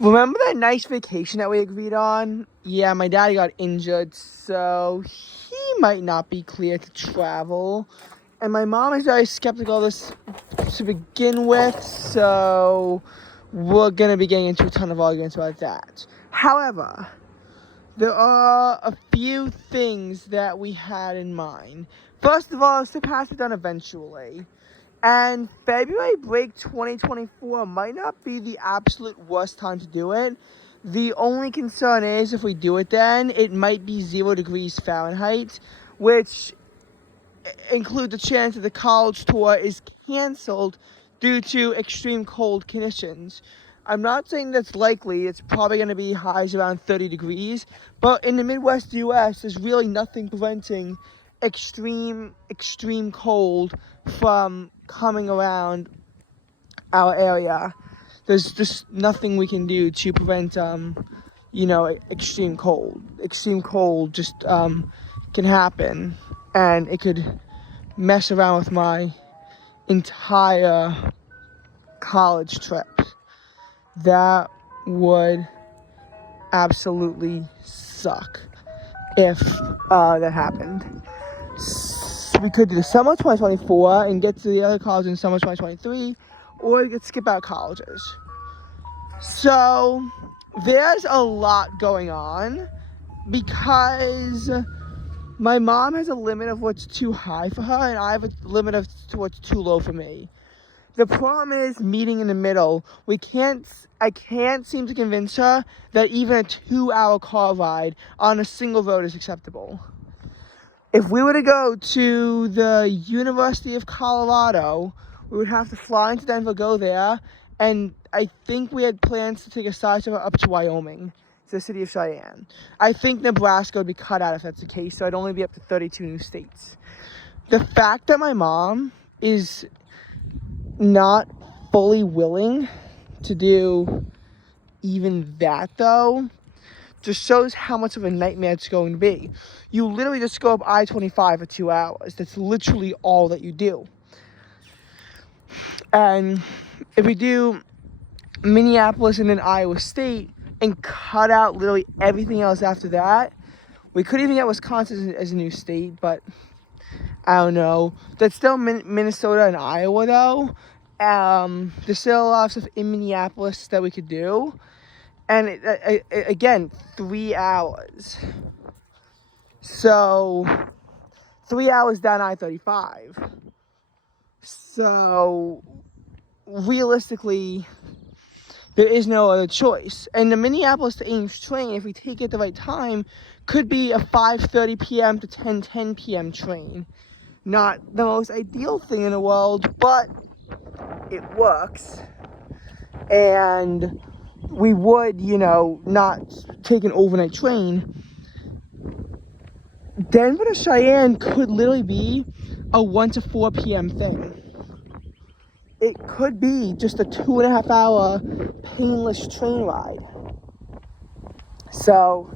Remember that nice vacation that we agreed on? Yeah, my daddy got injured, so he might not be clear to travel. And my mom is very skeptical of this to begin with, so we're going to be getting into a ton of arguments about that. However, there are a few things that we had in mind. First of all, SIP has to be done eventually. And February break 2024 might not be the absolute worst time to do it. The only concern is if we do it then, it might be 0 degrees Fahrenheit, which includes the chance that the college tour is canceled due to extreme cold conditions. I'm not saying that's likely. It's probably going to be highs around 30 degrees. But in the Midwest US, there's really nothing preventing extreme cold from coming around our area. There's just nothing we can do to prevent, extreme cold. Extreme cold just can happen, and it could mess around with my entire college trip. That would absolutely suck if that happened. So we could do the summer 2024 and get to the other college in summer 2023, or we could skip out colleges. So there's a lot going on because my mom has a limit of what's too high for her, and I have a limit of what's too low for me. The problem is meeting in the middle. I can't seem to convince her that even a 2-hour car ride on a single road is acceptable. If we were to go to the University of Colorado, we would have to fly into Denver, go there, and I think we had plans to take a side trip up to Wyoming, to the city of Cheyenne. I think Nebraska would be cut out if that's the case, so I'd only be up to 32 new states. The fact that my mom is not fully willing to do even that, though, just shows how much of a nightmare it's going to be. You literally just go up I-25 for 2 hours. That's literally all that you do. And if we do Minneapolis and then Iowa State and cut out literally everything else after that, we could even get Wisconsin as a new state, but I don't know. That's still Minnesota and Iowa, though. There's still a lot of stuff in Minneapolis that we could do. And again, 3 hours. So 3 hours down I-35. So realistically, there is no other choice. And the Minneapolis to Ames train, if we take it at the right time, could be a 5:30 p.m. to 10:10 p.m. train. Not the most ideal thing in the world, but it works. And we would, not take an overnight train. Denver to Cheyenne could literally be a 1 to 4 p.m. thing. It could be just a 2.5 hour painless train ride. So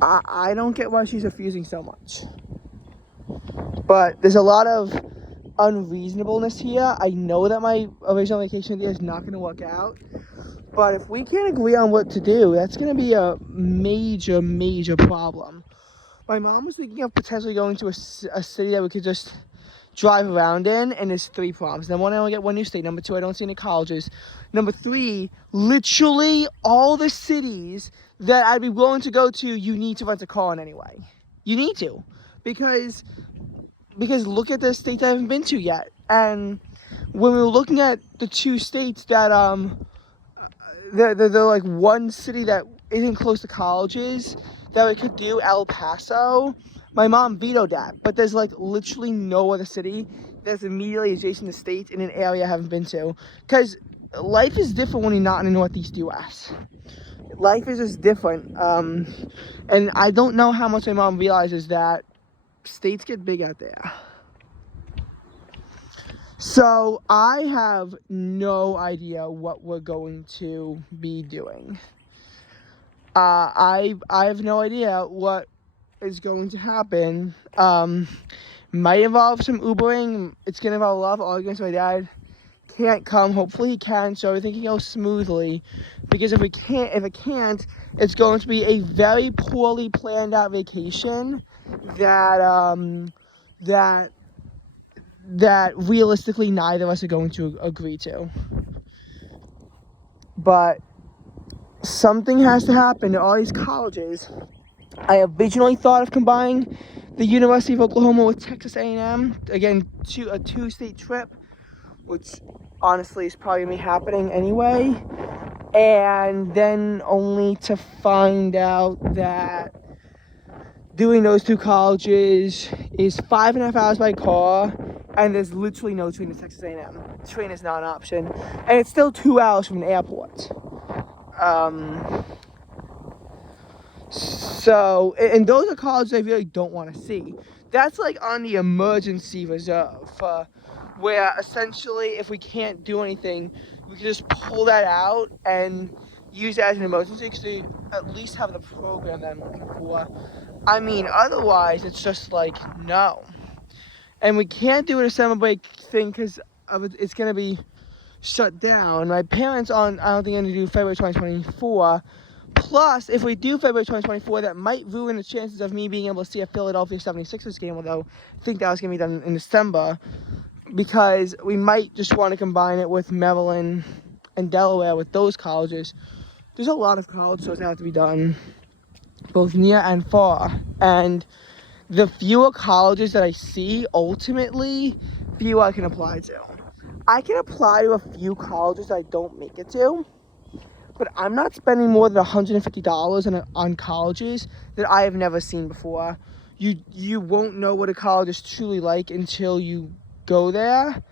I don't get why she's refusing so much. But there's a lot of unreasonableness here. I know that my original vacation idea is not going to work out. But if we can't agree on what to do, that's going to be a major, major problem. My mom was thinking of potentially going to a city that we could just drive around in, and there's 3 problems. Number 1, I only get 1 new state. Number 2, I don't see any colleges. Number 3, literally all the cities that I'd be willing to go to, you need to rent a car in anyway. You need to. Because look at the states I haven't been to yet. And when we were looking at the 2 states that, they're like one city that isn't close to colleges that we could do, El Paso. My mom vetoed that, but there's like literally no other city that's immediately adjacent to states in an area I haven't been to. Because life is different when you're not in the Northeast US. Life is just different. And I don't know how much my mom realizes that states get big out there. So I have no idea what we're going to be doing. I have no idea what is going to happen. Might involve some Ubering. It's going to involve a lot of arguments with my dad can't come. Hopefully he can, so everything can go smoothly. Because if it can't, it's going to be a very poorly planned out vacation that realistically neither of us are going to agree to. But something has to happen to all these colleges. I originally thought of combining the University of Oklahoma with Texas A&M. Again, a two-state trip, which honestly is probably going to be happening anyway. And then only to find out that doing those two colleges is 5.5 hours by car, and there's literally no train to Texas A&M. Train is not an option, and it's still 2 hours from an airport. So, and those are colleges I really don't want to see. That's like on the emergency reserve, where essentially if we can't do anything, we can just pull that out and use it as an emergency to at least have the program that I'm looking for. I mean, otherwise it's just like, no. And we can't do a summer break thing because it's going to be shut down. My parents I don't think are going to do February 2024. Plus, if we do February 2024, that might ruin the chances of me being able to see a Philadelphia 76ers game, although I think that was going to be done in December, because we might just want to combine it with Maryland and Delaware with those colleges. There's a lot of college shows that have to be done, both near and far, and the fewer colleges that I see, ultimately, fewer I can apply to. I can apply to a few colleges I don't make it to, but I'm not spending more than $150 on colleges that I have never seen before. You won't know what a college is truly like until you go there,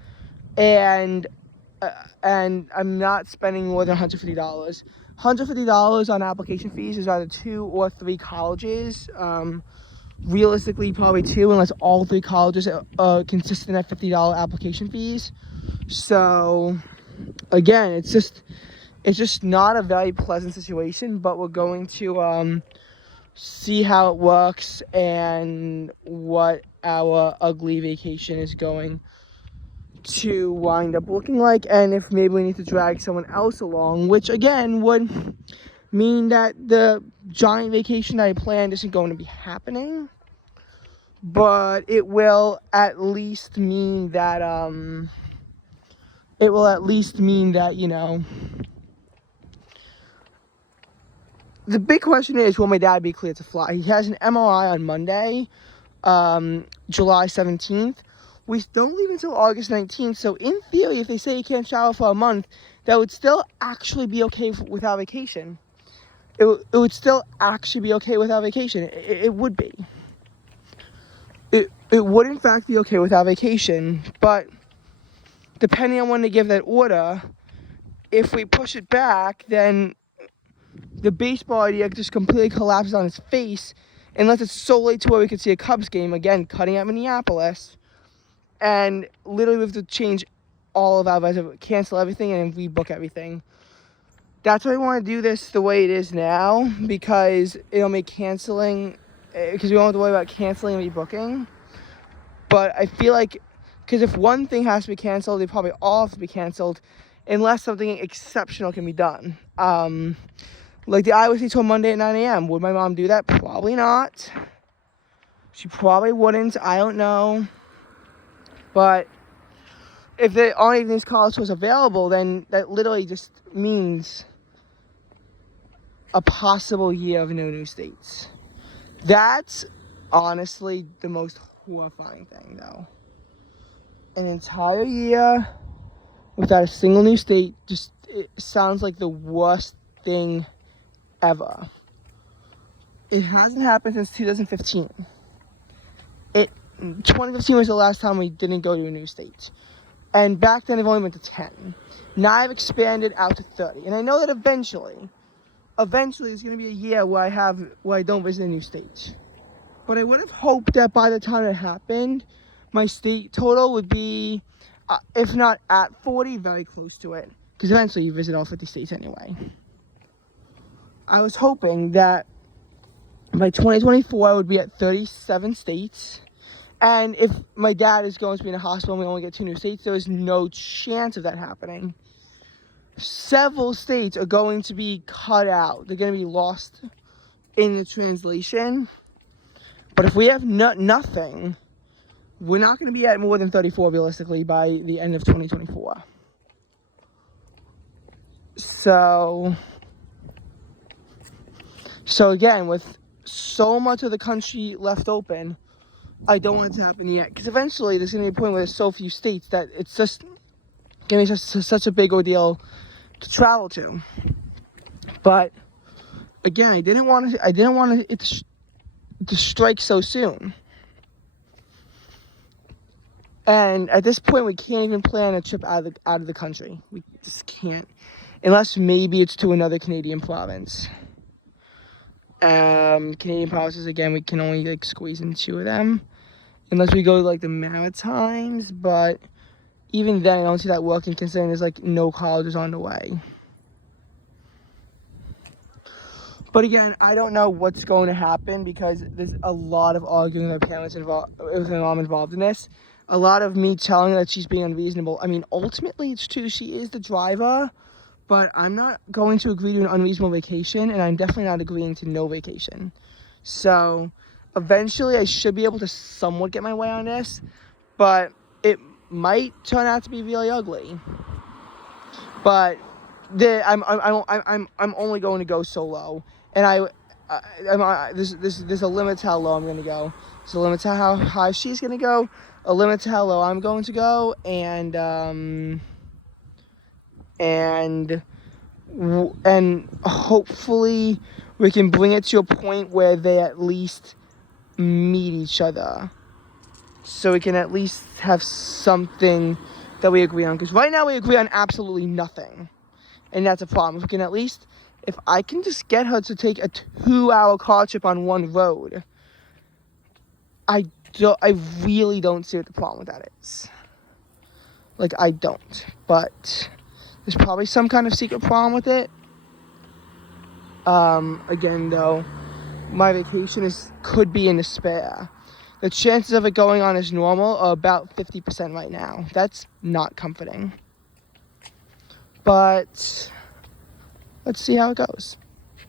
and I'm not spending more than $150. $150 on application fees is either 2 or 3 colleges. Realistically, probably 2, unless all 3 colleges are consistent at $50 application fees. So, again, it's just not a very pleasant situation, but we're going to see how it works and what our ugly vacation is going to wind up looking like, and if maybe we need to drag someone else along, which again would mean that the giant vacation I planned isn't going to be happening, but it will at least mean that you know, the big question is, will my dad be cleared to fly? He has an MRI on Monday, July 17th. We don't leave until August 19th, so in theory, if they say he can't travel for a month, that would still actually be okay with our vacation. It would still actually be okay with our vacation. It would be. It would in fact be okay with our vacation, but depending on when they give that order, if we push it back, then the baseball idea just completely collapses on its face, unless it's so late to where we could see a Cubs game, again, cutting at Minneapolis, and literally we have to change all of our cancel everything and rebook everything. That's why I want to do this the way it is now, because it'll make canceling, because we won't have to worry about canceling and rebooking. But I feel like, because if one thing has to be canceled, they probably all have to be canceled, unless something exceptional can be done. Like the Iowa State tour Monday at 9 a.m. Would my mom do that? Probably not. She probably wouldn't. I don't know. But if there aren't even these college tours available, then that literally just means a possible year of no new states. That's honestly the most horrifying thing, though. An entire year without a single new state, it sounds like the worst thing ever. It hasn't happened since 2015. 2015 was the last time we didn't go to a new state. And back then, I've only went to 10. Now I've expanded out to 30. And I know that eventually there's going to be a year where I don't visit a new state. But I would have hoped that by the time it happened, my state total would be, if not at 40, very close to it. Because eventually you visit all 50 states anyway. I was hoping that by 2024 I would be at 37 states. And if my dad is going to be in a hospital and we only get 2 new states, there is no chance of that happening. Several states are going to be cut out. They're going to be lost in the translation. But if we have nothing, we're not going to be at more than 34 realistically by the end of 2024. So again, with so much of the country left open, I don't want it to happen yet. Because eventually there's going to be a point where there's so few states that it's just going to be such a big ordeal to travel to. But again, I didn't want it to strike so soon. And at this point, we can't even plan a trip out of the country. We just can't, unless maybe it's to another Canadian province. Canadian provinces, again, we can only like squeeze in 2 of them, unless we go to like the Maritimes. But even then, I don't see that working, considering there's like no colleges on the way. But again, I don't know what's going to happen because there's a lot of arguing with my parents with my mom involved in this. A lot of me telling her that she's being unreasonable. I mean, ultimately, it's true. She is the driver, but I'm not going to agree to an unreasonable vacation, and I'm definitely not agreeing to no vacation. So eventually, I should be able to somewhat get my way on this, but it might turn out to be really ugly. But I'm only going to go so low, and there's a limit to how low I'm going to go. There's a limit to how high she's going to go, a limit to how low I'm going to go, and hopefully we can bring it to a point where they at least meet each other, so we can at least have something that we agree on. Because right now we agree on absolutely nothing, and that's a problem. If we can at least, if I can just get her to take a 2-hour car trip on one road, I really don't see what the problem with that is. Like, I don't. But there's probably some kind of secret problem with it. Again, though, my vacation could be in despair. The chances of it going on as normal are about 50% right now. That's not comforting. But let's see how it goes.